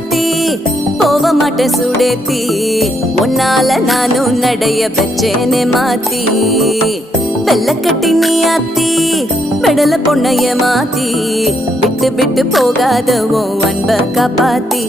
சாத்தி போக மாட்டேன் சுடேத்தி உன்னால நானும் நடைய வச்சேனே மாத்தி வெள்ளக்கட்டி நீ ஆத்தி பெடல பொண்ணைய மாத்தி விட்டு விட்டு போகாத உன் அன்ப காப்பாத்தி